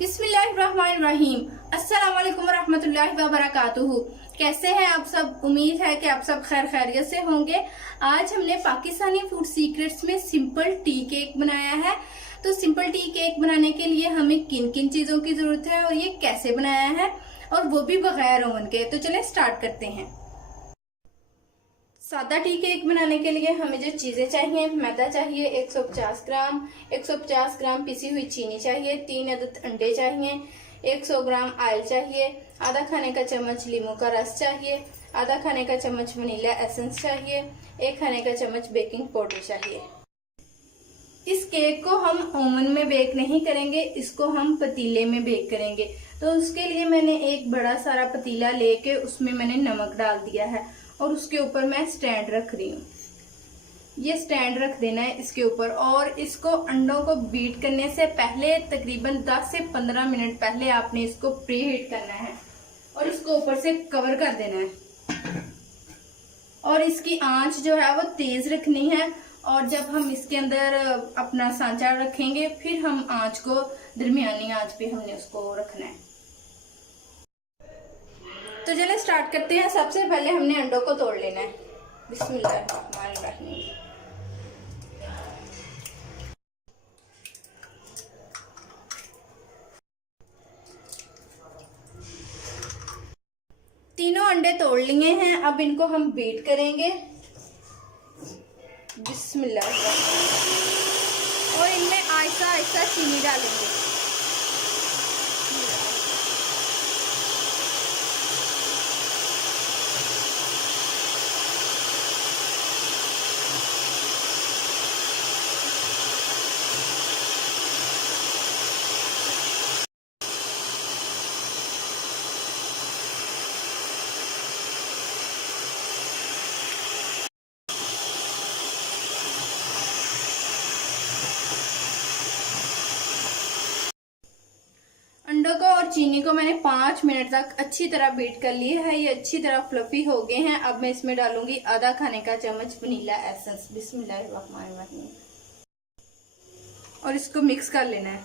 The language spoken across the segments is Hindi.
बिस्मिल्लाहिर्रहमानिर्रहीम। अस्सलाम वालेकुम रहमतुल्लाहि व बरकातुहू। कैसे हैं आप सब? उम्मीद है कि आप सब खैर खैरियत से होंगे। आज हमने पाकिस्तानी फूड सीक्रेट्स में सिंपल टी केक बनाया है। तो सिंपल टी केक बनाने के लिए हमें किन किन चीजों की जरूरत है और ये कैसे बनाया है, और वो भी बगैर ओवन के। तो चलें स्टार्ट करते हैं। सादा टी केक बनाने के लिए हमें जो चीजें चाहिए, मैदा चाहिए 150 ग्राम, 150 ग्राम पिसी हुई चीनी चाहिए, 3 अदद अंडे चाहिए, 100 ग्राम ऑयल चाहिए, आधा खाने का चम्मच लीमू का रस चाहिए, आधा खाने का चम्मच वनीला एसेंस चाहिए, 1 खाने का चम्मच बेकिंग पाउडर चाहिए। इस केक को हम ओवन में बेक नहीं करेंगे, इसको हम पतीले में बेक करेंगे। तो उसके लिए मैंने एक बड़ा सारा पतीला लेके उसमें मैंने नमक डाल दिया है और उसके ऊपर मैं स्टैंड रख रही हूँ। ये स्टैंड रख देना है इसके ऊपर, और इसको अंडों को बीट करने से पहले तकरीबन 10 से 15 मिनट पहले आपने इसको प्री हीट करना है और इसको ऊपर से कवर कर देना है। और इसकी आंच जो है वो तेज रखनी है, और जब हम इसके अंदर अपना सांचा रखेंगे फिर हम आंच को दरमियानी आंच पे हमने उसको रखना है। तो चलिए स्टार्ट करते हैं। सबसे पहले हमने अंडों को तोड़ लेना है। बिस्मिल्लाहिर्रहमानिर्रहीम। तीनों अंडे तोड़ लिए हैं, अब इनको हम बीट करेंगे। बिस्मिल्लाहिर्रहमानिर्रहीम। और इनमें आहिस्ता आहिस्ता चीनी डालेंगे। अंडों को और चीनी को मैंने 5 मिनट तक अच्छी तरह बीट कर लिया है। ये अच्छी तरह फ्लफी हो गए हैं। अब मैं इसमें डालूंगी आधा खाने का चम्मच वनीला एसेंस। बिस्मिल्लाहिर्रहमानिर्रहीम। और इसको मिक्स कर लेना है।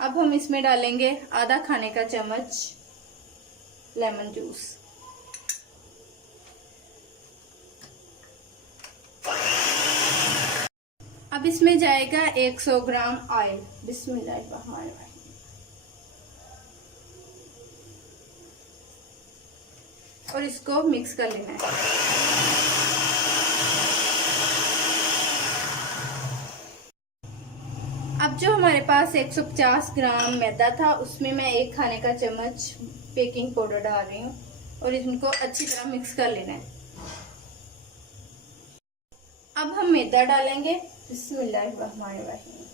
अब हम इसमें डालेंगे आधा खाने का चम्मच लेमन जूस। अब इसमें जाएगा 100 ग्राम ऑयल। बिस्मिल्लाहिर्रहमानिर्रहीम। और इसको मिक्स कर लेना है। अब जो हमारे पास 150 ग्राम मैदा था उसमें मैं 1 खाने का चम्मच बेकिंग पाउडर डाल रही हूँ और इनको अच्छी तरह मिक्स कर लेना है। अब हम मैदा डालेंगे। बिस्मिल्लाहिर्रहमानिर्रहीम।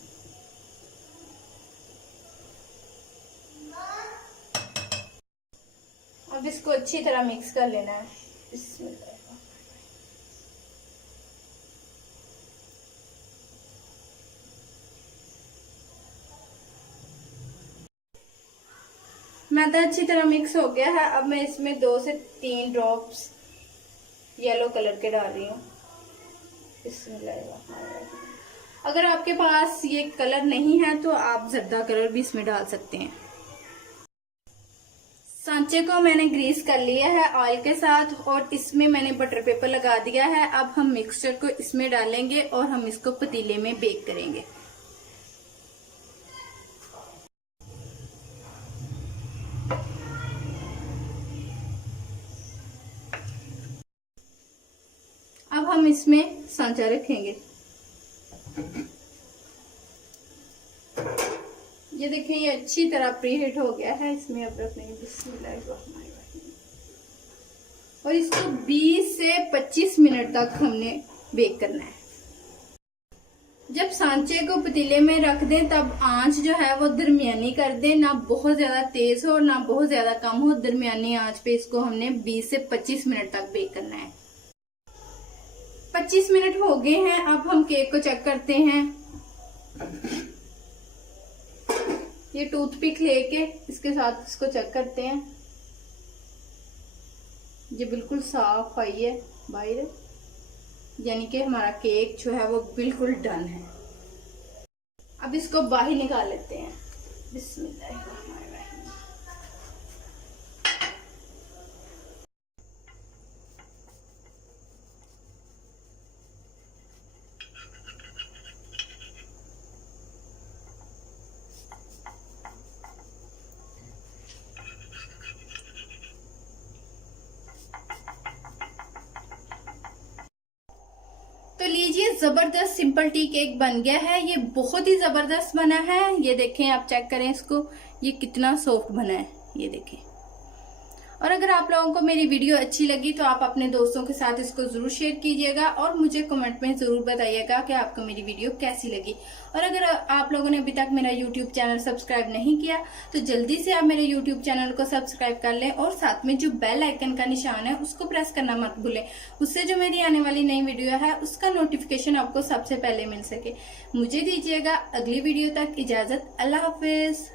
अब इसको अच्छी तरह मिक्स कर लेना है। बिस्मिल्लाहिर्रहमानिर्रहीम। मैदा अच्छी तरह मिक्स हो गया है। अब मैं इसमें 2 से 3 ड्रॉप्स येलो कलर के डाल रही हूँ। अगर आपके पास ये कलर नहीं है तो आप जर्दा कलर भी इसमें डाल सकते हैं। सांचे को मैंने ग्रीस कर लिया है ऑयल के साथ और इसमें मैंने बटर पेपर लगा दिया है। अब हम मिक्सचर को इसमें डालेंगे और हम इसको पतीले में बेक करेंगे। अब हम इसमें सांचा रखेंगे। ये देखिए ये अच्छी तरह प्री हीट हो गया है। इसमें अब रखेंगे बिस्मिल्लाहिर्रहमानिर्रहीम और इसको 20 से 25 मिनट तक हमने बेक करना है। जब सांचे को पतीले में रख दें तब आंच जो है वो दरमियानी कर दें, ना बहुत ज्यादा तेज हो ना बहुत ज्यादा कम हो। दरमियानी आंच पे इसको हमने 20 से 25 मिनट तक बेक करना है। 25 मिनट हो गए हैं। अब हम केक को चेक करते हैं। ये टूथपिक लेके इसके साथ इसको चेक करते हैं। ये बिल्कुल साफ आई है बाहर, यानी कि हमारा केक जो है वो बिल्कुल डन है। अब इसको बाहर निकाल लेते हैं। बिस्मिल्लाहिर्रहमानिर्रहीम। तो लीजिए, जबरदस्त सिंपल टी केक बन गया है। ये बहुत ही जबरदस्त बना है। ये देखें, आप चेक करें इसको, ये कितना सॉफ्ट बना है, ये देखें। और अगर आप लोगों को मेरी वीडियो अच्छी लगी तो आप अपने दोस्तों के साथ इसको जरूर शेयर कीजिएगा और मुझे कमेंट में जरूर बताइएगा कि आपको मेरी वीडियो कैसी लगी। और अगर आप लोगों ने अभी तक मेरा यूट्यूब चैनल सब्सक्राइब नहीं किया तो जल्दी से आप मेरे यूट्यूब चैनल को सब्सक्राइब कर लें और साथ में जो बेल आइकन का निशान है उसको प्रेस करना मत भूलें। उससे जो मेरी आने वाली नई वीडियो है उसका नोटिफिकेशन आपको सबसे पहले मिल सके। मुझे दीजिएगा अगली वीडियो तक इजाजत। अल्लाह हाफिज।